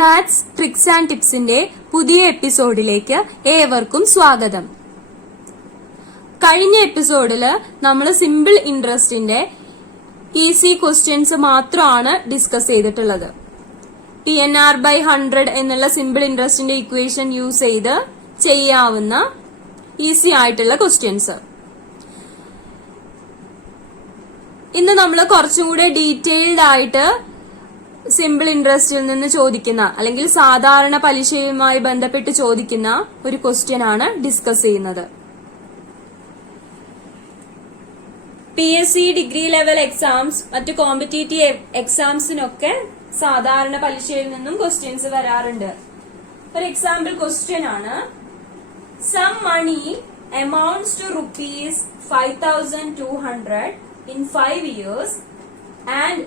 Maths tricks and ടിപ്സിന്റെ പുതിയ എപ്പിസോഡിലേക്ക് ഏവർക്കും സ്വാഗതം. കഴിഞ്ഞ എപ്പിസോഡില് നമ്മൾ സിമ്പിൾ ഇൻട്രസ്റ്റിന്റെ ഈസി ക്വസ്റ്റ്യൻസ് മാത്രമാണ് ഡിസ്കസ് ചെയ്തിട്ടുള്ളത്. PNR/100 എന്നുള്ള സിമ്പിൾ ഇൻട്രസ്റ്റിന്റെ ഇക്വേഷൻ യൂസ് ചെയ്ത് ചെയ്യാവുന്ന ഈസി ആയിട്ടുള്ള ക്വസ്റ്റ്യൻസ്. ഇന്ന് നമ്മൾ കുറച്ചും കൂടെ ഡീറ്റെയിൽഡ് ആയിട്ട് സിമ്പിൾ ഇൻട്രസ്റ്റിൽ നിന്ന് ചോദിക്കുന്ന അല്ലെങ്കിൽ സാധാരണ പലിശയുമായി ബന്ധപ്പെട്ട് ചോദിക്കുന്ന ഒരു ക്വസ്റ്റ്യൻ ആണ് ഡിസ്കസ് ചെയ്യുന്നത്. PSC ഡിഗ്രി ലെവൽ എക്സാംസ്, മറ്റു കോമ്പറ്റേറ്റീവ് എക്സാംസിനൊക്കെ സാധാരണ പലിശയിൽ നിന്നും ക്വസ്റ്റ്യൻസ് വരാറുണ്ട്. ഒരു എക്സാമ്പിൾ ക്വസ്റ്റ്യൻ ആണ്, some money amounts to ₹5,200 in 5 years and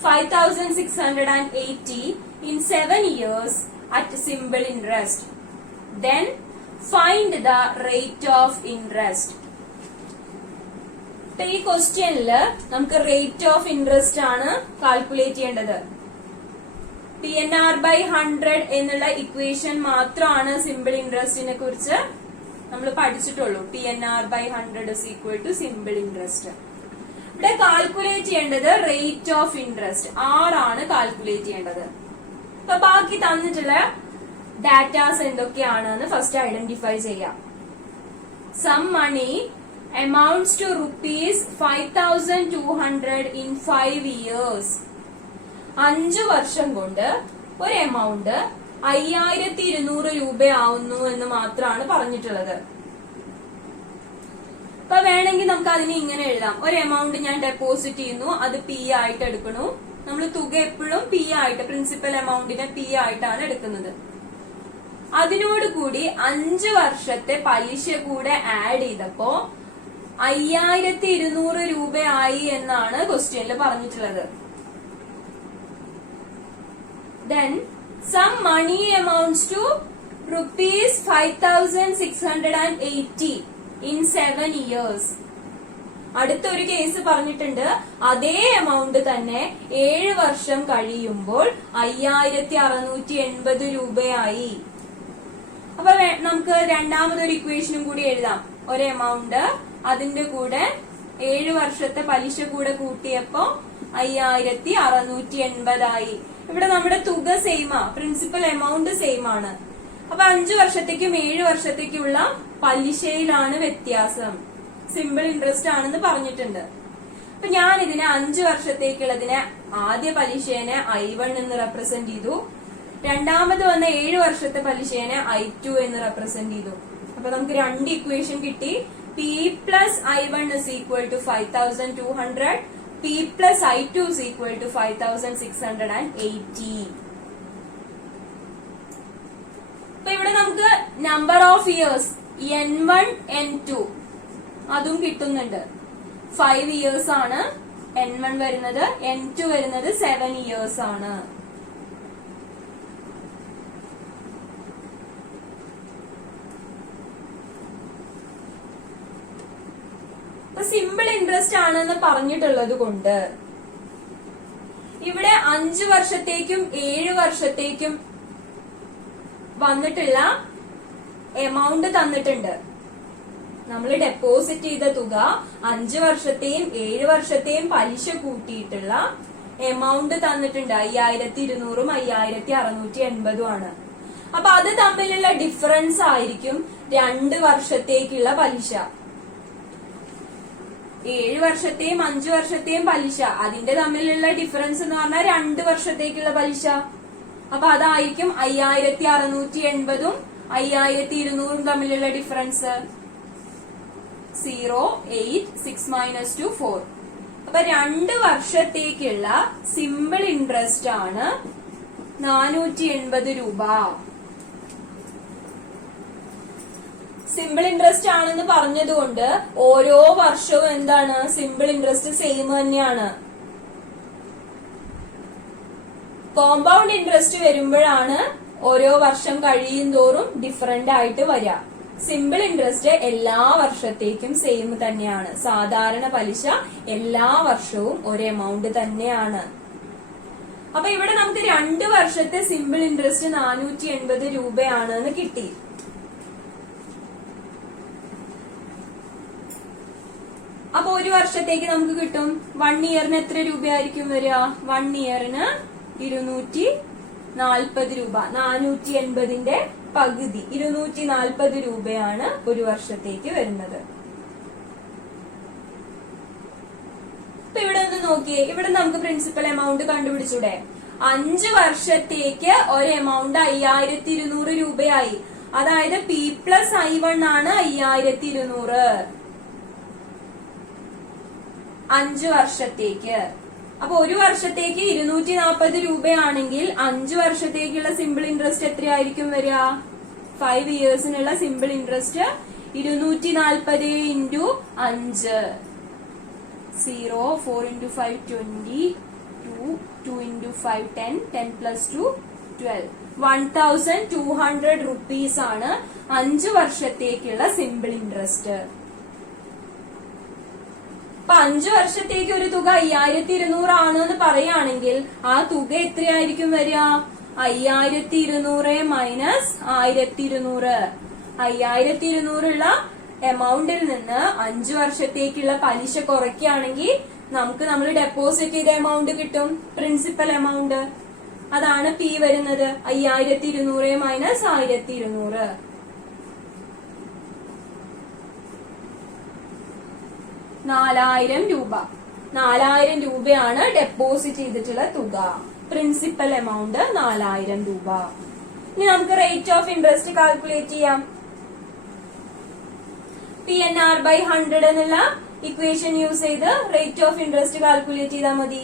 ₹5,680 in 7 years at simple interest. Then find the rate of interest. ഈ ക്വസ്റ്റ്യനില് നമുക്ക് റേറ്റ് ഓഫ് ഇൻട്രസ്റ്റ് ആണ് കാൽക്കുലേറ്റ് ചെയ്യേണ്ടത്. PNR/100 എന്നുള്ള ഇക്വേഷൻ മാത്രമാണ് സിമ്പിൾ ഇൻട്രസ്റ്റിനെ കുറിച്ച് നമ്മൾ പഠിച്ചിട്ടുള്ളൂ. PNR/100 is equal to simple interest. ഇവിടെ കാൽക്കുലേറ്റ് ചെയ്യേണ്ടത് റേറ്റ് ഓഫ് ഇൻട്രസ്റ്റ് ആണ് കാൽക്കുലേറ്റ് ചെയ്യേണ്ടത്. അപ്പൊ ബാക്കി തന്നിട്ടുള്ള ഡാറ്റാസ് എന്തൊക്കെയാണെന്ന് ഫസ്റ്റ് ഐഡന്റിഫൈ ചെയ്യാം. Sum money amounts to ₹5,200 in 5 years. 5 വർഷം കൊണ്ട് ഒരു എമൗണ്ട് 5,200 രൂപയാവുന്നു എന്ന് മാത്രമാണ് പറഞ്ഞിട്ടുള്ളത്. അപ്പൊ വേണമെങ്കിൽ നമുക്ക് അതിനെ ഇങ്ങനെ എഴുതാം. ഒരു എമൗണ്ട് ഞാൻ ഡെപ്പോസിറ്റ് ചെയ്യുന്നു, അത് P ആയിട്ട് എടുക്കണു. നമ്മൾ തുക എപ്പോഴും P ആയിട്ട്, പ്രിൻസിപ്പൽ എമൗണ്ടിനെ P ആയിട്ടാണ് എടുക്കുന്നത്. അതിനോട് കൂടി 5 വർഷത്തെ പലിശ കൂടെ ആഡ് ചെയ്തപ്പോ 5,200 രൂപയായി എന്നാണ് ക്വസ്റ്റ്യനിൽ പറഞ്ഞിട്ടുള്ളത്. Then some money amounts to ₹5,680 in 7 years. അടുത്തൊരു കേസ് പറഞ്ഞിട്ടുണ്ട്, അതേ എമൗണ്ട് തന്നെ 7 വർഷം കഴിയുമ്പോൾ 5,680 രൂപയായി. അപ്പൊ നമുക്ക് രണ്ടാമതൊരു ഇക്വേഷനും കൂടി എഴുതാം. ഒരു എമൗണ്ട്, അതിന്റെ കൂടെ 7 വർഷത്തെ പലിശ കൂടെ കൂട്ടിയപ്പോ 5,680 ആയി. ഇവിടെ നമ്മുടെ തുക സെയിമാ, പ്രിൻസിപ്പൽ എമൗണ്ട് സെയിം ആണ്. അപ്പൊ 5 വർഷത്തേക്കും 7 വർഷത്തേക്കുള്ള പലിശയിലാണ് വ്യത്യാസം. സിമ്പിൾ ഇൻട്രസ്റ്റ് ആണെന്ന് പറഞ്ഞിട്ടുണ്ട്. അപ്പൊ ഞാൻ ഇതിനെ 5 വർഷത്തേക്കുള്ളതിനെ ആദ്യ പലിശേനെ I1 എന്ന് റെപ്രസെന്റ് ചെയ്തു. രണ്ടാമത് വന്ന 7 വർഷത്തെ പലിശേനെ I2 എന്ന് റെപ്രസെന്റ് ചെയ്തു. അപ്പൊ നമുക്ക് രണ്ട് ഇക്വേഷൻ കിട്ടി. P plus I1 is equal to 5,200. P plus I2 is equal to 5,680. അപ്പൊ ഇവിടെ നമുക്ക് number of years N1, N2 അതും കിട്ടുന്നുണ്ട്. 5 ഇയേഴ്സ് ആണ് N1 വരുന്നത്, N2 വരുന്നത് 7 ഇയേഴ്സ് ആണ്. സിമ്പിൾ ഇൻട്രസ്റ്റ് ആണെന്ന് പറഞ്ഞിട്ടുള്ളത് കൊണ്ട് ഇവിടെ 5 വർഷത്തേക്കും 7 വർഷത്തേക്കും വന്നിട്ടുള്ള എമൗണ്ട് തന്നിട്ടുണ്ട്. നമ്മൾ ഡെപ്പോസിറ്റ് ചെയ്ത തുക 5 വർഷത്തെയും 7 വർഷത്തെയും പലിശ കൂട്ടിയിട്ടുള്ള എമൗണ്ട് തന്നിട്ടുണ്ട്. 5,200ഉം 5,680 ആണ്. അപ്പൊ അത് തമ്മിലുള്ള ഡിഫറൻസ് ആയിരിക്കും 2 വർഷത്തേക്കുള്ള പലിശ. 7 വർഷത്തെയും 5 വർഷത്തെയും പലിശ, അതിന്റെ തമ്മിലുള്ള ഡിഫറൻസ് എന്ന് പറഞ്ഞാൽ 2 വർഷത്തേക്കുള്ള പലിശ. അപ്പൊ അതായിരിക്കും 5,680ഉം 5,200ഉം തമ്മിലുള്ള ഡിഫറൻസ്. 0, 8, 6 minus 2, 4. അപ്പൊ 2 വർഷത്തേക്കുള്ള സിമ്പിൾ ഇൻട്രസ്റ്റ് ആണ് 480 രൂപ. സിമ്പിൾ ഇൻട്രസ്റ്റ് ആണെന്ന് പറഞ്ഞതുകൊണ്ട് ഓരോ വർഷവും എന്താണ് സിമ്പിൾ ഇൻട്രസ്റ്റ് സെയിം തന്നെയാണ്. കോമ്പൗണ്ട് ഇൻട്രസ്റ്റ് വരുമ്പോഴാണ് ഓരോ വർഷം കഴിയും തോറും ഡിഫറന്റ് ആയിട്ട് വരിക. സിമ്പിൾ ഇൻട്രസ്റ്റ് എല്ലാ വർഷത്തേക്കും സെയിം തന്നെയാണ്. സാധാരണ പലിശ എല്ലാ വർഷവും ഒരു എമൗണ്ട് തന്നെയാണ്. അപ്പൊ ഇവിടെ നമുക്ക് 2 വർഷത്തെ സിമ്പിൾ ഇൻട്രസ്റ്റ് 480 രൂപയാണെന്ന് കിട്ടി. അപ്പൊ ഒരു വർഷത്തേക്ക് നമുക്ക് കിട്ടും 1 ഇയറിന് എത്ര രൂപയായിരിക്കും വരിക? 1 ഇയറിന് 240 രൂപ. 480ന്റെ പകുതി 240 രൂപയാണ് ഒരു വർഷത്തേക്ക് വരുന്നത്. ഇപ്പൊ ഇവിടെ ഒന്ന് നോക്കിയേ, ഇവിടെ നമുക്ക് പ്രിൻസിപ്പൽ എമൗണ്ട് കണ്ടുപിടിച്ചൂടെ? 5 വർഷത്തേക്ക് ഒരു എമൗണ്ട് 5200 രൂപയായി. അതായത് P+I1 ആണ് 5200 5 വർഷത്തേക്ക്. അപ്പൊ ഒരു വർഷത്തേക്ക് 240 രൂപയാണെങ്കിൽ 5 വർഷത്തേക്കുള്ള സിമ്പിൾ ഇൻട്രസ്റ്റ് എത്രയായിരിക്കും വരിക? 5 ഇയേഴ്സിനുള്ള simple interest 240 into 5 0 4 into 5 20 2 into 5 10 10 plus 2 12 1200 rupees ആണ് 5 വർഷത്തേക്കുള്ള സിമ്പിൾ ഇൻട്രസ്റ്റ്. അപ്പൊ 5 വർഷത്തേക്ക് ഒരു തുക 5200 ആണെന്ന് പറയുകയാണെങ്കിൽ ആ തുക എത്രയായിരിക്കും വരിക? 5200 മൈനസ് 1200. 5200 ഉള്ള എമൗണ്ടിൽ നിന്ന് 5 വർഷത്തേക്കുള്ള പലിശ കുറയ്ക്കുകയാണെങ്കിൽ നമുക്ക് നമ്മൾ ഡെപ്പോസിറ്റ് ചെയ്ത എമൗണ്ട് കിട്ടും, പ്രിൻസിപ്പൽ എമൗണ്ട്. അതാണ് പി വരുന്നത്. 5200 മൈനസ് 1200. രൂപ. 4000 രൂപയാണ് ഡെപ്പോസിറ്റ് ചെയ്തിട്ടുള്ള തുക. പ്രിൻസിപ്പൽ എമൗണ്ട് 4000 രൂപ. ഇനി നമുക്ക് റേറ്റ് ഓഫ് ഇൻട്രസ്റ്റ് കാൽക്കുലേറ്റ് ചെയ്യാം. PNR/100 എന്നുള്ള ഇക്വേഷൻ യൂസ് ചെയ്ത് റേറ്റ് ഓഫ് ഇൻട്രസ്റ്റ് കാൽക്കുലേറ്റ് ചെയ്താൽ മതി.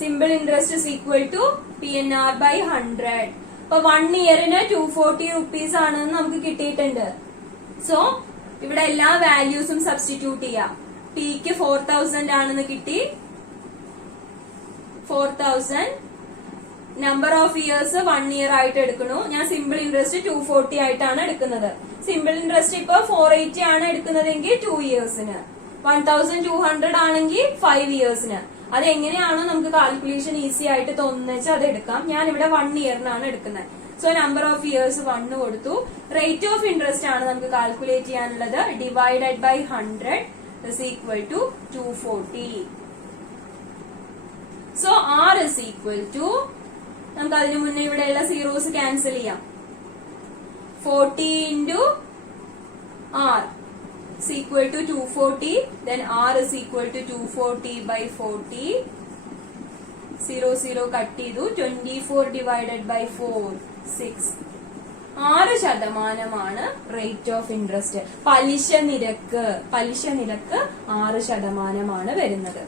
Simple interest is equal to PNR/100. ഇപ്പൊ 1 ഇയറിന് 240 റുപ്പീസ് ആണെന്ന് നമുക്ക് കിട്ടിയിട്ടുണ്ട്. സോ ഇവിടെ എല്ലാ വാല്യൂസും സബ്സ്റ്റിറ്റ്യൂട്ട് ചെയ്യാം. പിക്ക് 4000 ആണെന്ന് കിട്ടി. 4000 നമ്പർ ഓഫ് ഇയേഴ്സ് 1 ഇയർ ആയിട്ട് എടുക്കണു. ഞാൻ സിമ്പിൾ ഇൻട്രസ്റ്റ് 240 ആയിട്ടാണ് എടുക്കുന്നത്. സിമ്പിൾ ഇൻട്രസ്റ്റ് ഇപ്പൊ 480 ആണ് എടുക്കുന്നതെങ്കിൽ 2 ഇയേഴ്സിന്, 1200 ആണെങ്കിൽ 5 ഇയേഴ്സിന്. അത് എങ്ങനെയാണോ നമുക്ക് കാൽക്കുലേഷൻ ഈസി ആയിട്ട് തോന്നുന്നത് വെച്ചാൽ അത് എടുക്കാം. ഞാൻ ഇവിടെ 1 ഇയറിനാണ് എടുക്കുന്നത്. സോ നമ്പർ ഓഫ് ഇയേഴ്സ് 1 കൊടുത്തു. റേറ്റ് ഓഫ് ഇൻട്രസ്റ്റ് ആണ് നമുക്ക് കാൽക്കുലേറ്റ് ചെയ്യാനുള്ളത്. Divided by 100 is equal to 240. So R is equal to, നമുക്ക് അതിനു മുന്നേ ഇവിടെയുള്ള സീറോസ് ക്യാൻസൽ ചെയ്യാം. 40 into R is equal to 240, then R is equal to 240 by 40. 0 cut ചെയ്തു. 24 divided by 4 6. 6% rate of interest. പലിശ നിരക്ക് 6% വരുന്നത്.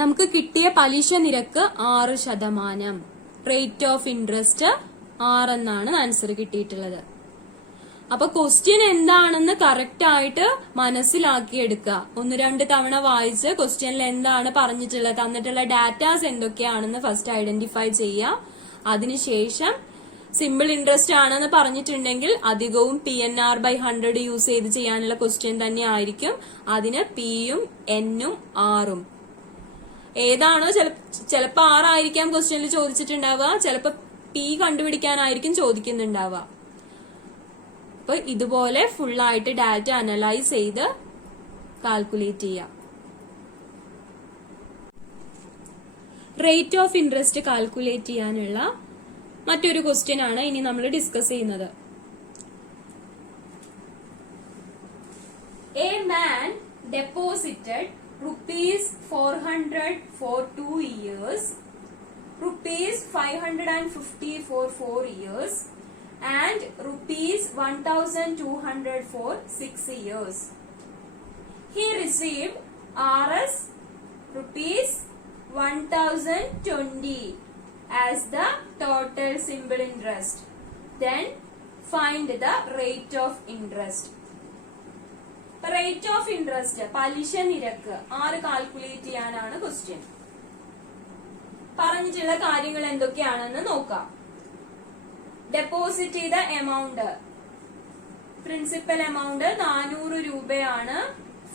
നമുക്ക് കിട്ടിയ പലിശ നിരക്ക് 6%. റേറ്റ് ഓഫ് ഇൻട്രസ്റ്റ് 6 എന്നാണ് ആൻസർ കിട്ടിയിട്ടുള്ളത്. അപ്പൊ ക്വസ്റ്റ്യൻ എന്താണെന്ന് കറക്റ്റ് ആയിട്ട് മനസ്സിലാക്കിയെടുക്കുക. 1-2 തവണ വായിച്ച് ക്വസ്റ്റ്യനിൽ എന്താണ് പറഞ്ഞിട്ടുള്ളത്, തന്നിട്ടുള്ള ഡാറ്റാസ് എന്തൊക്കെയാണെന്ന് ഫസ്റ്റ് ഐഡന്റിഫൈ ചെയ്യുക. അതിനുശേഷം സിമ്പിൾ ഇൻട്രസ്റ്റ് ആണെന്ന് പറഞ്ഞിട്ടുണ്ടെങ്കിൽ അധികവും PNR/100 യൂസ് ചെയ്ത് ചെയ്യാനുള്ള ക്വസ്റ്റ്യൻ തന്നെ ആയിരിക്കും. അതിന് പിയും എന്നും ആറും ഏതാണോ ചിലപ്പോ 6 ആയിരിക്കാം ക്വസ്റ്റ്യനിൽ ചോദിച്ചിട്ടുണ്ടാവുക, ചിലപ്പോ പി കണ്ടുപിടിക്കാനായിരിക്കും ചോദിക്കുന്നുണ്ടാവുക. അപ്പൊ ഇതുപോലെ ഫുള്ളായിട്ട് ഡാറ്റ അനലൈസ് ചെയ്ത് കാൽക്കുലേറ്റ് ചെയ്യാം. റേറ്റ് ഓഫ് ഇൻട്രസ്റ്റ് കാൽക്കുലേറ്റ് ചെയ്യാനുള്ള മറ്റൊരു ക്വസ്റ്റ്യൻ ആണ് ഇനി നമ്മൾ ഡിസ്കസ് ചെയ്യുന്നത്. A man deposited ₹400 for 2 years, ₹550 for 4 years, and rupees 1,200 for 6 years. He received Rs rupees 1,020 as the total simple interest. Then find the rate of interest. Rate of interest പലിശ നിരക്ക് ആര് calculate ചെയ്യാനാണ് question. പറഞ്ഞിട്ടുള്ള കാര്യങ്ങൾ എന്തൊക്കെയാണെന്ന് നോക്കാം. Deposit ചെയ്ത amount, principal amount 400 രൂപയാണ്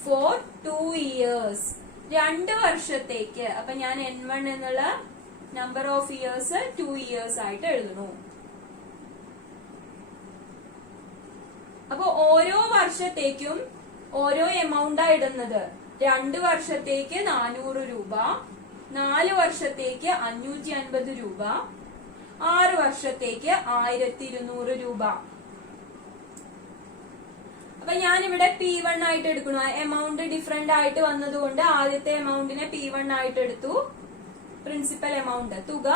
ഫോർ 2 years, 2 വർഷത്തേക്ക്. അപ്പൊ ഞാൻ N1 എന്നുള്ള നമ്പർ ഓഫ് ഇയേഴ്സ് 2 years ആയിട്ട് എഴുതുന്നു. അപ്പൊ ഓരോ വർഷത്തേക്കും ഓരോ എമൗണ്ടാ ഇടുന്നത്. 2 വർഷത്തേക്ക് 400 രൂപ, 4 വർഷത്തേക്ക് 550 രൂപ, 6 വർഷത്തേക്ക് 1200 രൂപ. അപ്പൊ ഞാനിവിടെ P1 ആയിട്ട് എടുക്കണു. എമൗണ്ട് ഡിഫറെന്റ് ആയിട്ട് വന്നതുകൊണ്ട് ആദ്യത്തെ എമൗണ്ടിനെ P1 ആയിട്ട് എടുത്തു. പ്രിൻസിപ്പൽ എമൗണ്ട് തുക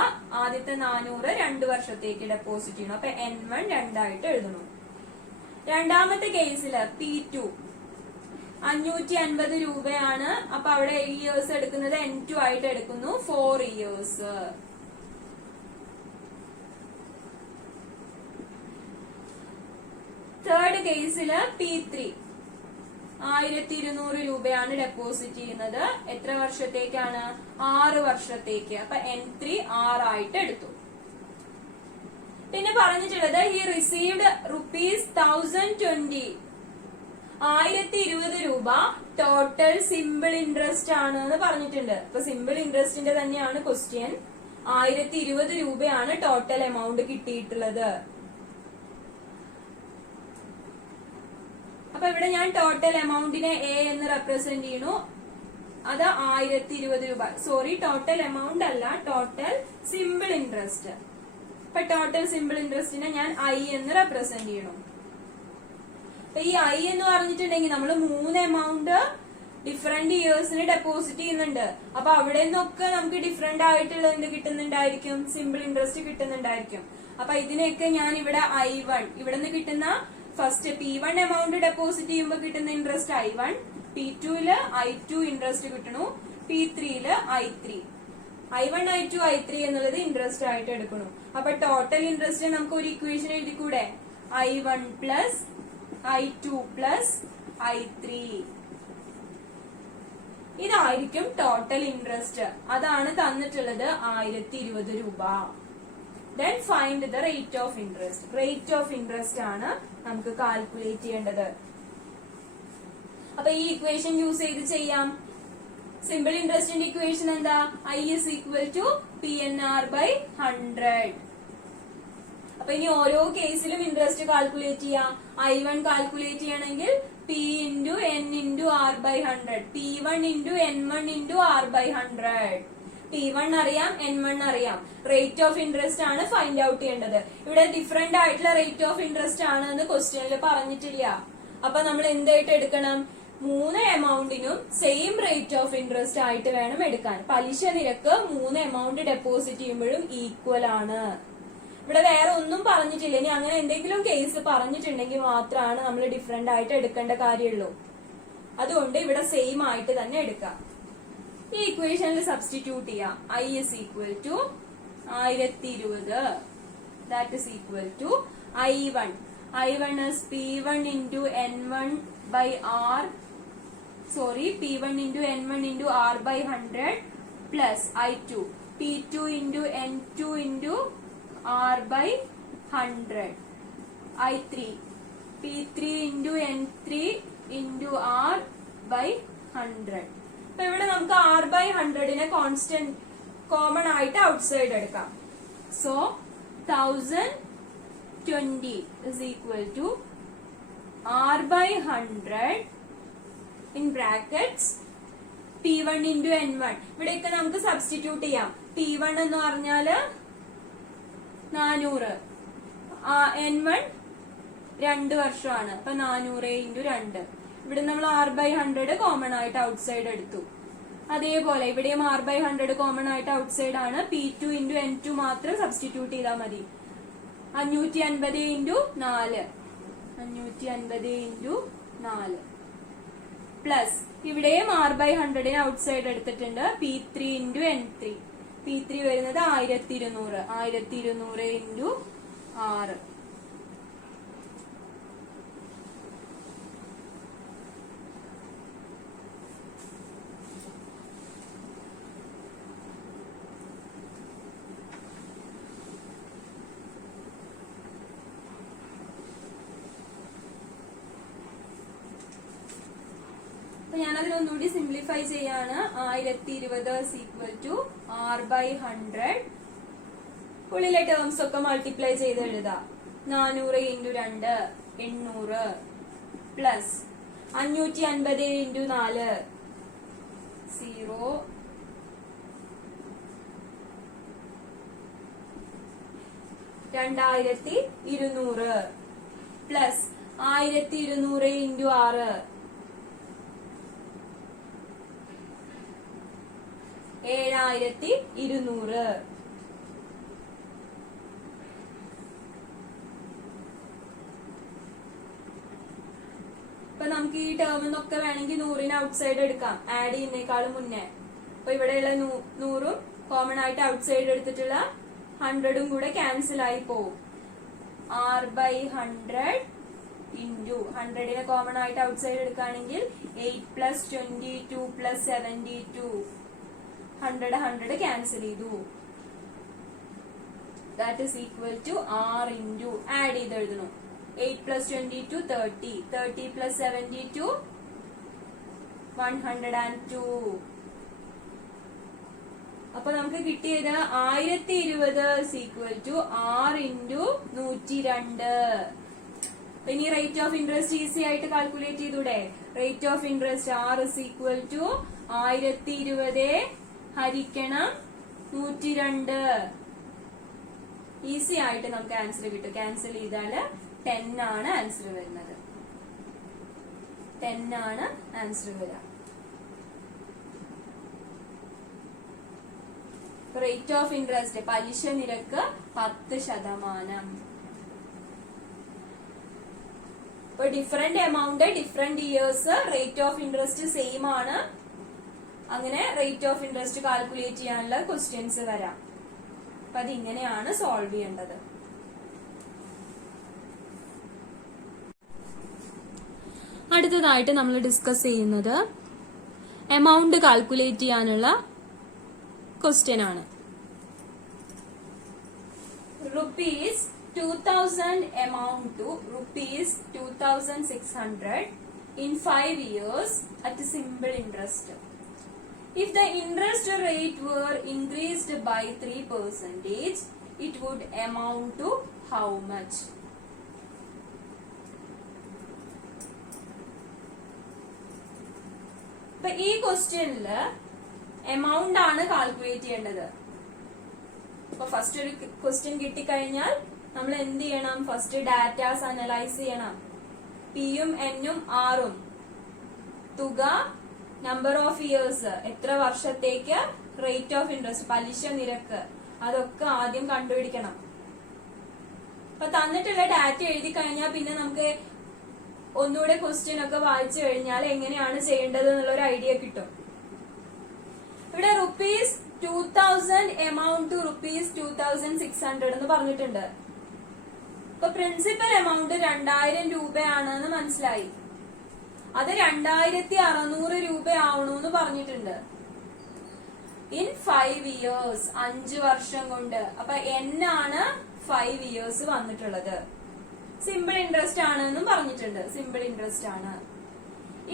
ആദ്യത്തെ 400 2 വർഷത്തേക്ക് ഡെപ്പോസിറ്റ് ചെയ്യണം. അപ്പൊ N1 2 ആയിട്ട് എഴുതണം. രണ്ടാമത്തെ കേസില് P2 550 രൂപയാണ്. അപ്പൊ അവിടെ ഇയേഴ്സ് എടുക്കുന്നത് N2 ആയിട്ട് എടുക്കുന്നു, 4 years. തേർഡ് കേസില് P3 1200 രൂപയാണ് ഡെപ്പോസിറ്റ് ചെയ്യുന്നത്. എത്ര വർഷത്തേക്കാണ്? 6 വർഷത്തേക്ക്. അപ്പൊ N3 6 ആയിട്ട് എടുത്തു. പിന്നെ പറഞ്ഞിട്ടുള്ളത് ഹി റിസീവ്ഡ് rupees 1,020 1020 രൂപ ടോട്ടൽ സിമ്പിൾ ഇൻട്രസ്റ്റ് ആണ് എന്ന് പറഞ്ഞിട്ടുണ്ട്. അപ്പൊ സിമ്പിൾ ഇൻട്രസ്റ്റിന്റെ തന്നെയാണ് ക്വസ്റ്റ്യൻ. 1020 രൂപയാണ് ടോട്ടൽ എമൗണ്ട് കിട്ടിയിട്ടുള്ളത്. അപ്പൊ ഇവിടെ ഞാൻ ടോട്ടൽ എമൗണ്ടിനെ എ എന്ന് റെപ്രസെന്റ് ചെയ്യുന്നു. അത് 1020 രൂപ. സോറി, ടോട്ടൽ എമൗണ്ട് അല്ല, ടോട്ടൽ സിമ്പിൾ ഇൻട്രസ്റ്റ്. അപ്പൊ ടോട്ടൽ സിമ്പിൾ ഇൻട്രസ്റ്റിനെ ഞാൻ ഐ എന്ന് റെപ്രസെന്റ് ചെയ്യണം. അപ്പൊ ഈ ഐ എന്ന് പറഞ്ഞിട്ടുണ്ടെങ്കിൽ നമ്മൾ 3 എമൗണ്ട് ഡിഫറെന്റ് ഇയേഴ്സിന് ഡെപ്പോസിറ്റ് ചെയ്യുന്നുണ്ട്. അപ്പൊ അവിടെ നിന്നൊക്കെ നമുക്ക് ഡിഫറെന്റ് ആയിട്ടുള്ള എന്ത് കിട്ടുന്നുണ്ടായിരിക്കും? Simple interest കിട്ടുന്നുണ്ടായിരിക്കും. അപ്പൊ ഇതിനെയൊക്കെ ഞാൻ ഇവിടെ I1, ഇവിടെ നിന്ന് കിട്ടുന്ന ഫസ്റ്റ് P1 എമൗണ്ട് ഡെപ്പോസിറ്റ് ചെയ്യുമ്പോൾ കിട്ടുന്ന interest I1, P2 I2 interest കിട്ടണു, P3 I3. I1, I2, I3 എന്നുള്ളത് ഇൻട്രസ്റ്റ് ആയിട്ട് എടുക്കണു. അപ്പൊ ടോട്ടൽ ഇൻട്രസ്റ്റ് നമുക്ക് ഒരു equation എഴുതിക്കൂടെ? I1 plus I2 plus I3. ഇതായിരിക്കും ടോട്ടൽ ഇൻട്രസ്റ്റ്. അതാണ് തന്നിട്ടുള്ളത് 1020 രൂപ. Then find the rate of interest. Rate of interest ആണ് നമുക്ക് കാൽക്കുലേറ്റ് ചെയ്യേണ്ടത്. അപ്പൊ ഈ ഇക്വേഷൻ യൂസ് ചെയ്ത് ചെയ്യാം. സിമ്പിൾ ഇൻട്രസ്റ്റിന്റെ ഇക്വേഷൻ എന്താ? I is equal to PNR/100. അപ്പൊ ഇനി ഓരോ കേസിലും ഇൻട്രസ്റ്റ് കാൽക്കുലേറ്റ് ചെയ്യാം. I1 കാൽക്കുലേറ്റ് ചെയ്യണമെങ്കിൽ P into N into R/100, P1 into N1 into R/100. P1 അറിയാം, N1 അറിയാം. റേറ്റ് ഓഫ് ഇൻട്രസ്റ്റ് ആണ് ഫൈൻഡ് ഔട്ട് ചെയ്യേണ്ടത്. ഇവിടെ ഡിഫറെന്റ് ആയിട്ടുള്ള റേറ്റ് ഓഫ് ഇൻട്രസ്റ്റ് ആണ് എന്ന് ക്വസ്റ്റ്യനിൽ പറഞ്ഞിട്ടില്ല. അപ്പൊ നമ്മൾ എന്തായിട്ട് എടുക്കണം? 3 എമൗണ്ടിനും സെയിം റേറ്റ് ഓഫ് ഇൻട്രസ്റ്റ് ആയിട്ട് വേണം എടുക്കാൻ. പലിശ നിരക്ക് 3 എമൗണ്ട് ഡെപ്പോസിറ്റ് ചെയ്യുമ്പോഴും ഈക്വൽ ആണ്. ഇവിടെ വേറെ ഒന്നും പറഞ്ഞിട്ടില്ല. ഇനി അങ്ങനെ എന്തെങ്കിലും കേസ് പറഞ്ഞിട്ടുണ്ടെങ്കിൽ മാത്രമാണ് നമ്മൾ ഡിഫറെന്റ് ആയിട്ട് എടുക്കേണ്ട കാര്യമുള്ളൂ. അതുകൊണ്ട് ഇവിടെ സെയിം ആയിട്ട് തന്നെ എടുക്കാം. ഈ ഇക്വേഷനിൽ സബ്സ്റ്റിറ്റ്യൂട്ട് ചെയ്യാം. I is equal to 1020, that is equal to I1. I1 is P1 into N1 by R, sorry, P1 into N1 into R/100 plus I2, P2 into N2 into R/100, I3, P3 into N3 into R/100. അപ്പൊ ഇവിടെ നമുക്ക് R/100നെ constant common ആയിട്ട് outside എടുക്കാം. So 1020 is equal to R/100 in brackets P1 into N1. ഇവിടെയൊക്കെ നമുക്ക് substitute ചെയ്യാം. P1 എന്ന് പറഞ്ഞാല് 400, N1 2 വർഷമാണ്. അപ്പൊ 400 into 2. ഇവിടെ നമ്മൾ R/100 കോമൺ ആയിട്ട് ഔട്ട്സൈഡ് എടുത്തു. അതേപോലെ ഇവിടെയും R/100 കോമൺ ആയിട്ട് ഔട്ട്സൈഡ് ആണ്. P2 into N2 മാത്രം സബ്സ്റ്റിറ്റ്യൂട്ട് ചെയ്താൽ മതി. 550 ഇൻറ്റു 4, 550 ഇൻറ്റു 4 പ്ലസ് ഇവിടെയും R/100 ഔട്ട് സൈഡ് എടുത്തിട്ടുണ്ട്. P3 ഇൻറ്റു N3, P3 വരുന്നത് 1200, 1200 ഇൻറ്റു 6. അപ്പൊ ഞാനതിനൊന്നുകൂടി സിംപ്ലിഫൈ ചെയ്യാണ്. 1020 R/100. ഉള്ളിലെ ടേംസ് ഒക്കെ മൾട്ടിപ്ലൈ ചെയ്ത് എഴുതാം. 400 into 2 800 plus 550 into 4 0 2200 plus 1200 into 6 7200. ഇപ്പൊ നമുക്ക് ഈ ടേമിന്നൊക്കെ വേണമെങ്കിൽ 100 ഔട്ട് സൈഡ് എടുക്കാം, ആഡ് ചെയ്യുന്നേക്കാളും മുന്നേ. അപ്പൊ ഇവിടെയുള്ള 100 കോമൺ ആയിട്ട് ഔട്ട് സൈഡ് എടുത്തിട്ടുള്ള 100 കൂടെ ക്യാൻസൽ ആയി പോവും. R/100 ഇൻറ്റു 100 കോമൺ ആയിട്ട് ഔട്ട് സൈഡ് എടുക്കുകയാണെങ്കിൽ 8 പ്ലസ് 22 പ്ലസ് 72, 100 ക്യാൻസൽ ചെയ്തു. That is equal to R into add ചെയ്ത് എഴുതണം. 8 പ്ലസ് 22 30, 30 പ്ലസ് 72 102. അപ്പൊ നമുക്ക് കിട്ടിയത് 1020 ഈക്വൽ ടു R ഇൻറ്റു 102. ഇനി റേറ്റ് ഓഫ് ഇൻട്രസ്റ്റ് ഈസി ആയിട്ട് കാൽക്കുലേറ്റ് ചെയ്തൂടെ? Rate of interest R is equal to 1020 ഹരിക്കണം 102. ഈസി ആയിട്ട് നമുക്ക് ആൻസർ കിട്ടും. ക്യാൻസൽ ചെയ്താല് 10 ആണ് ആൻസർ വരുന്നത്. 10 ആണ് ആൻസർ വരിക. റേറ്റ് ഓഫ് ഇൻട്രസ്റ്റ് പലിശ നിരക്ക് 10%. ഇപ്പൊ different amount different years, rate of interest same ആണ്. അങ്ങനെ റേറ്റ് ഓഫ് ഇൻട്രസ്റ്റ് കാൽക്കുലേറ്റ് ചെയ്യാനുള്ള ക്വസ്റ്റ്യൻസ് വരാം. അപ്പൊ അതിങ്ങനെയാണ് സോൾവ് ചെയ്യേണ്ടത്. അടുത്തതായിട്ട് നമ്മൾ ഡിസ്കസ് ചെയ്യുന്നത് എമൗണ്ട് കാൽക്കുലേറ്റ് ചെയ്യാനുള്ള ക്വസ്റ്റ്യൻ ആണ്. Rupees 2000 amount to rupees 2600 in 5 years at simple interest. If the interest rate were increased by 3%, it would amount to how much? ഇപ്പൊ ഈ ക്വസ്റ്റ്യനില് എമൗണ്ട് ആണ് കാൽക്കുലേറ്റ് ചെയ്യേണ്ടത്. ഇപ്പൊ ഫസ്റ്റ് ഒരു ക്വസ്റ്റ്യൻ കിട്ടിക്കഴിഞ്ഞാൽ നമ്മൾ എന്ത് ചെയ്യണം? ഫസ്റ്റ് ഡാറ്റാസ് അനലൈസ് ചെയ്യണം. പിയും എന്നും ആറും, തുക, നമ്പർ ഓഫ് ഇയേഴ്സ്, എത്ര വർഷത്തേക്ക്, റേറ്റ് ഓഫ് ഇൻട്രസ്റ്റ് പലിശ നിരക്ക്, അതൊക്കെ ആദ്യം കണ്ടുപിടിക്കണം. അപ്പൊ തന്നിട്ടുള്ള ഡാറ്റ എഴുതി കഴിഞ്ഞാൽ പിന്നെ നമുക്ക് ഒന്നുകൂടെ ക്വസ്റ്റ്യൻ ഒക്കെ വായിച്ചു കഴിഞ്ഞാൽ എങ്ങനെയാണ് ചെയ്യേണ്ടത് എന്നുള്ള ഒരു ഐഡിയ കിട്ടും. ഇവിടെ റുപ്പീസ് 2000 എമൗണ്ട് ടു റുപ്പീസ് 2600 എന്ന് പറഞ്ഞിട്ടുണ്ട്. ഇപ്പൊ പ്രിൻസിപ്പൽ എമൗണ്ട് 2000 രൂപയാണെന്ന് മനസ്സിലായി. അത് 2600 രൂപയാവണമെന്ന് പറഞ്ഞിട്ടുണ്ട്. ഇൻ 5 ഇയേഴ്സ് 5 വർഷം കൊണ്ട്. അപ്പൊ ആണ് 5 ഇയേഴ്സ് വന്നിട്ടുള്ളത്. സിമ്പിൾ ഇൻട്രസ്റ്റ് ആണെന്നും പറഞ്ഞിട്ടുണ്ട്. സിമ്പിൾ ഇൻട്രസ്റ്റ് ആണ്.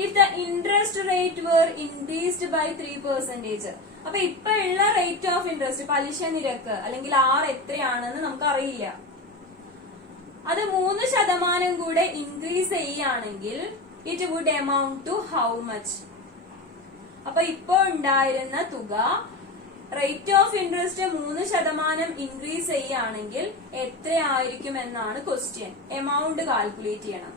If the interest rate were increased by 3%, അപ്പൊ ഇപ്പൊ ഉള്ള റേറ്റ് ഓഫ് ഇൻട്രസ്റ്റ് പലിശ നിരക്ക് അല്ലെങ്കിൽ ആർ എത്രയാണെന്ന് നമുക്ക് അറിയില്ല. അത് 3% കൂടെ ഇൻക്രീസ് ചെയ്യുകയാണെങ്കിൽ it would amount to how much? അപ്പൊ ഇപ്പൊ ഉണ്ടായിരുന്ന തുക റേറ്റ് ഓഫ് ഇൻട്രസ്റ്റ് 3% ഇൻക്രീസ് ചെയ്യുകയാണെങ്കിൽ എത്രയായിരിക്കും എന്നാണ് ക്വസ്റ്റ്യൻ. എമൗണ്ട് കാൽക്കുലേറ്റ് ചെയ്യണം.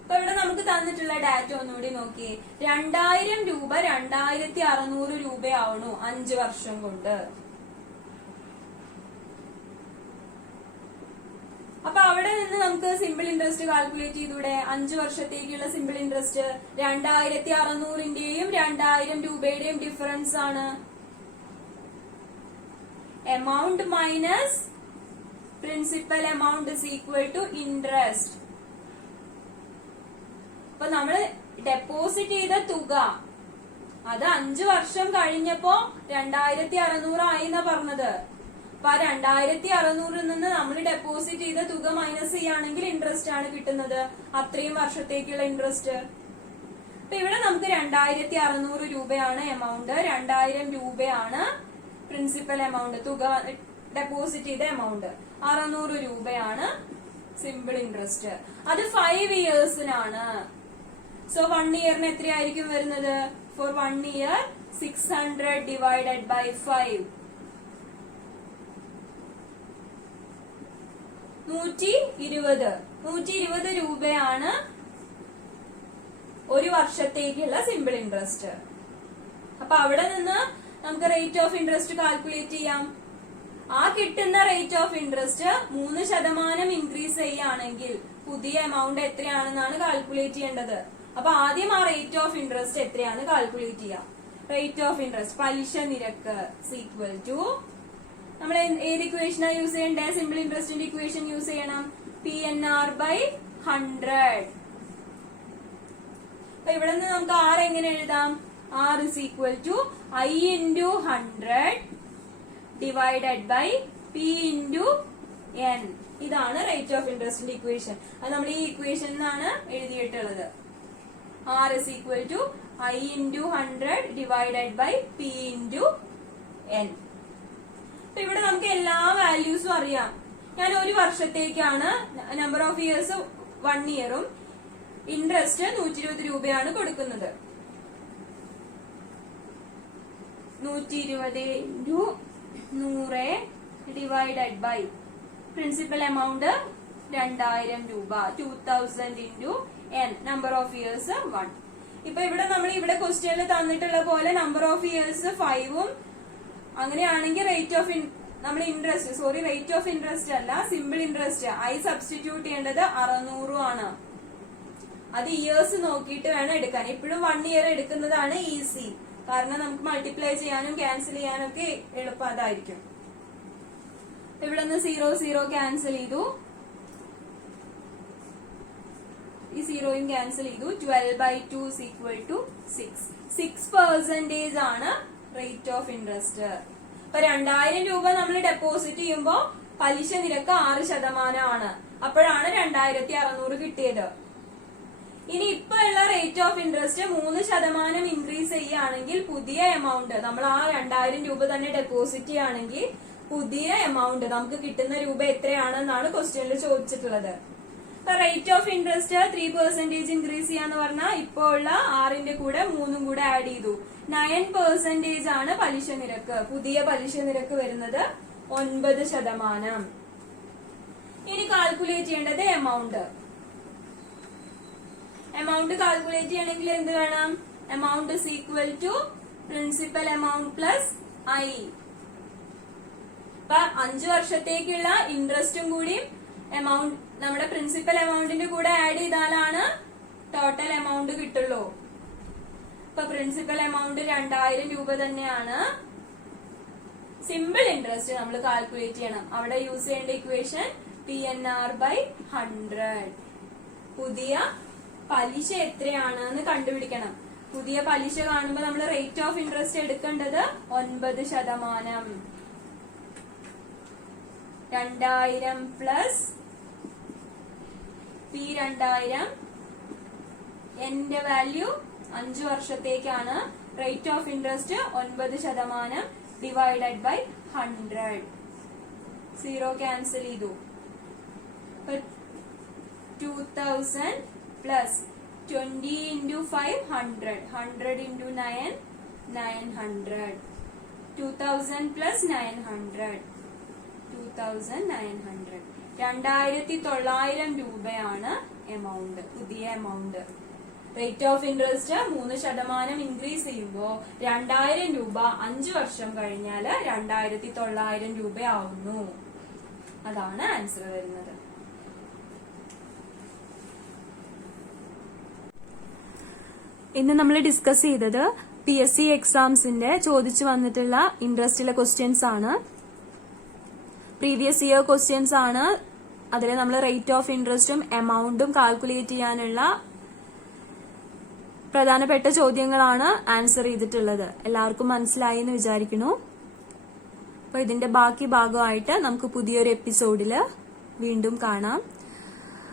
ഇപ്പൊ ഇവിടെ നമുക്ക് തന്നിട്ടുള്ള ഡാറ്റ ഒന്നുകൂടി നോക്കിയേ. 2000 രൂപ 2600 രൂപയാവണു 5 വർഷം കൊണ്ട്. ഇവിടെ നിന്ന് നമുക്ക് സിമ്പിൾ ഇൻട്രസ്റ്റ് കാൽക്കുലേറ്റ് ചെയ്തൂടെ? 5 വർഷത്തേക്കുള്ള സിമ്പിൾ ഇൻട്രസ്റ്റ് 2600ന്റെയും 2000 രൂപയുടെയും ഡിഫറൻസ് ആണ്. Amount minus principal amount is equal to interest. അപ്പൊ നമ്മള് ഡെപ്പോസിറ്റ് ചെയ്ത തുക അത് 5 വർഷം കഴിഞ്ഞപ്പോ 2600 ആയി എന്നാ പറഞ്ഞത്. അപ്പൊ ആ 2600 നിന്ന് നമ്മൾ ഡെപ്പോസിറ്റ് ചെയ്ത തുക മൈനസ് ചെയ്യുകയാണെങ്കിൽ ഇൻട്രസ്റ്റ് ആണ് കിട്ടുന്നത്, അത്രയും വർഷത്തേക്കുള്ള ഇൻട്രസ്റ്റ്. അപ്പൊ ഇവിടെ നമുക്ക് 2600 രൂപയാണ് എമൗണ്ട്, 2000 രൂപയാണ് പ്രിൻസിപ്പൽ എമൗണ്ട്, തുക ഡെപ്പോസിറ്റ് ചെയ്ത എമൗണ്ട്, 600 രൂപയാണ് സിമ്പിൾ ഇൻട്രസ്റ്റ്. അത് 5 ഇയേഴ്സിനാണ്. സോ 1 ഇയറിന് എത്രയായിരിക്കും വരുന്നത്? ഫോർ 1 ഇയർ 600 ഡിവൈഡഡ് ബൈ 5, 120 രൂപയാണ് ഒരു വർഷത്തേക്കുള്ള സിമ്പിൾ ഇൻട്രസ്റ്റ്. അപ്പൊ അവിടെ നിന്ന് നമുക്ക് റേറ്റ് ഓഫ് ഇൻട്രസ്റ്റ് കാൽക്കുലേറ്റ് ചെയ്യാം. ആ കിട്ടുന്ന റേറ്റ് ഓഫ് ഇൻട്രസ്റ്റ് 3% ഇൻക്രീസ് ചെയ്യുകയാണെങ്കിൽ പുതിയ എമൗണ്ട് എത്രയാണെന്നാണ് കാൽക്കുലേറ്റ് ചെയ്യേണ്ടത്. അപ്പൊ ആദ്യം ആ റേറ്റ് ഓഫ് ഇൻട്രസ്റ്റ് എത്രയാണ് കാൽക്കുലേറ്റ് ചെയ്യാം. റേറ്റ് ഓഫ് ഇൻട്രസ്റ്റ് പലിശ നിരക്ക് ഈക്വൽ ടു, നമ്മൾ ഏത് ഇക്വേഷനാ യൂസ് ചെയ്യണ്ടേ? സിമ്പിൾ ഇൻട്രസ്റ്റിന്റെ ഇക്വേഷൻ യൂസ് ചെയ്യണം, PNR/100. അപ്പൊ ഇവിടെ നിന്ന് നമുക്ക് R എങ്ങനെ എഴുതാം? R is equal to I into 100 divided by P into N. ഇതാണ് റേറ്റ് ഓഫ് ഇൻട്രസ്റ്റിന്റെ ഇക്വേഷൻ. അത് നമ്മൾ ഈ ഇക്വേഷൻ എന്നാണ് എഴുതിയിട്ടുള്ളത്. R is equal to I into 100 divided by P into N. അപ്പൊ ഇവിടെ നമുക്ക് എല്ലാ വാല്യൂസും അറിയാം. ഞാൻ ഒരു വർഷത്തേക്കാണ്, നമ്പർ ഓഫ് ഇയേഴ്സ് 1 ഇയറും, ഇൻട്രസ്റ്റ് 120 രൂപയാണ് കൊടുക്കുന്നത്. 120 into 100 divided by principal amount 2000 രൂപ, 2000 into N, number of years 1. ഇപ്പൊ ഇവിടെ നമ്മൾ ഇവിടെ ക്വസ്റ്റ്യനിൽ തന്നിട്ടുള്ള പോലെ നമ്പർ ഓഫ് ഇയേഴ്സ് 5ഉം, അങ്ങനെയാണെങ്കിൽ rate of rate of interest അല്ല, സിമ്പിൾ ഇൻട്രസ്റ്റ് I സബ്സ്റ്റിറ്റ്യൂട്ട് ചെയ്യേണ്ടത് 600 ആണ്. അത് ഇയേഴ്സ് നോക്കിയിട്ട് വേണം എടുക്കാൻ. എപ്പോഴും 1 ഇയർ എടുക്കുന്നതാണ് ഈസി, കാരണം നമുക്ക് മൾട്ടിപ്ലൈ ചെയ്യാനും ക്യാൻസൽ ചെയ്യാനും ഒക്കെ എളുപ്പം അതായിരിക്കും. ഇവിടെ നിന്ന് 0 ക്യാൻസൽ ചെയ്തു, ഈ 0യും ക്യാൻസൽ ചെയ്തു. 12/2 is equal to 6% ആണ് റേറ്റ് ഓഫ് ഇൻട്രസ്റ്റ്. അപ്പൊ 2000 രൂപ നമ്മൾ ഡെപ്പോസിറ്റ് ചെയ്യുമ്പോ പലിശ നിരക്ക് 6% ആണ്. അപ്പോഴാണ് 2600 കിട്ടിയത്. ഇനി ഇപ്പൊ ഉള്ള റേറ്റ് ഓഫ് ഇൻട്രസ്റ്റ് 3% ഇൻക്രീസ് ചെയ്യുകയാണെങ്കിൽ പുതിയ എമൗണ്ട്, നമ്മൾ ആ 2000 രൂപ തന്നെ ഡെപ്പോസിറ്റ് ചെയ്യുകയാണെങ്കിൽ പുതിയ എമൗണ്ട് നമുക്ക് കിട്ടുന്ന രൂപ എത്രയാണെന്നാണ് ക്വസ്റ്റ്യനിൽ ചോദിച്ചിട്ടുള്ളത്. റേറ്റ് ഓഫ് ഇൻട്രസ്റ്റ് 3% ഇൻക്രീസ് ചെയ്യാന്ന് പറഞ്ഞാൽ ഇപ്പോ ഉള്ള 6ന്റെ കൂടെ 3ഉം കൂടെ ആഡ് ചെയ്തു 9% ആണ് പലിശ നിരക്ക്. പുതിയ പലിശ നിരക്ക് വരുന്നത് 9%. ഇനി കാൽക്കുലേറ്റ് ചെയ്യേണ്ടത് എമൗണ്ട്. എമൗണ്ട് കാൽക്കുലേറ്റ് ചെയ്യണമെങ്കിൽ എന്ത് വേണം? Amount is equal to principal amount plus I. അപ്പൊ 5 വർഷത്തേക്കുള്ള ഇൻട്രസ്റ്റും കൂടി എമൗണ്ട് നമ്മുടെ പ്രിൻസിപ്പൽ എമൗണ്ടിന്റെ കൂടെ ആഡ് ചെയ്താലാണ് ടോട്ടൽ എമൗണ്ട് കിട്ടുള്ളൂ. ഇപ്പൊ പ്രിൻസിപ്പൽ എമൗണ്ട് 2000 രൂപ തന്നെയാണ്. സിമ്പിൾ ഇൻട്രസ്റ്റ് നമ്മൾ കാൽക്കുലേറ്റ് ചെയ്യണം. അവിടെ യൂസ് ചെയ്യേണ്ട ഇക്വേഷൻ PNR/100. പുതിയ പലിശ എത്രയാണെന്ന് കണ്ടുപിടിക്കണം. പുതിയ പലിശ കാണുമ്പോൾ നമ്മൾ റേറ്റ് ഓഫ് ഇൻട്രസ്റ്റ് എടുക്കേണ്ടത് 9%. 2000 പ്ലസ് P2000, എന്റെ വാല്യൂ 5 വർഷത്തേക്കാണ്. Rate of interest 9% divided by 100. 0 cancel ചെയ്തു. 2000 പ്ലസ് 20 into 5 100, 100 into 9 900. 2000 plus 900, 2900. 2900 രൂപയാണ് എമൗണ്ട്, പുതിയ amount. Rate of interest 3% increase ചെയ്യുമ്പോൾ 2000 രൂപ 5 വർഷം കഴിഞ്ഞാൽ 2900 രൂപയാവുന്നു. അതാണ് ആൻസർ വരുന്നത്. ഇന്ന് നമ്മൾ ഡിസ്കസ് ചെയ്തത് PSC എക്സാംസിന്റെ ചോദിച്ചു വന്നിട്ടുള്ള ഇൻട്രസ്റ്റിലെ ക്വസ്റ്റ്യൻസ് ആണ്. പ്രീവിയസ് ഇയർ ക്വസ്റ്റ്യൻസ് ആണ്. അതിൽ നമ്മൾ റേറ്റ് ഓഫ് ഇൻട്രസ്റ്റും എമൗണ്ടും കാൽക്കുലേറ്റ് ചെയ്യാനുള്ള പ്രധാനപ്പെട്ട ചോദ്യങ്ങളാണ് ആൻസർ ചെയ്തിട്ടുള്ളത്. എല്ലാവർക്കും മനസ്സിലായി എന്ന് വിചാരിക്കുന്നു. അപ്പൊ ഇതിന്റെ ബാക്കി ഭാഗമായിട്ട് നമുക്ക് പുതിയൊരു എപ്പിസോഡില് വീണ്ടും കാണാം.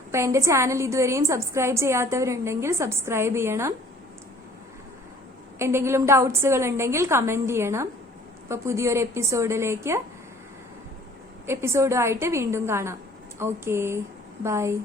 അപ്പൊ എന്റെ ചാനൽ ഇതുവരെയും സബ്സ്ക്രൈബ് ചെയ്യാത്തവരുണ്ടെങ്കിൽ സബ്സ്ക്രൈബ് ചെയ്യണം. എന്തെങ്കിലും ഡൗട്ട്സുകൾ ഉണ്ടെങ്കിൽ കമന്റ് ചെയ്യണം. അപ്പൊ പുതിയൊരു എപ്പിസോഡുമായിട്ട് വീണ്ടും കാണാം. Okay, by.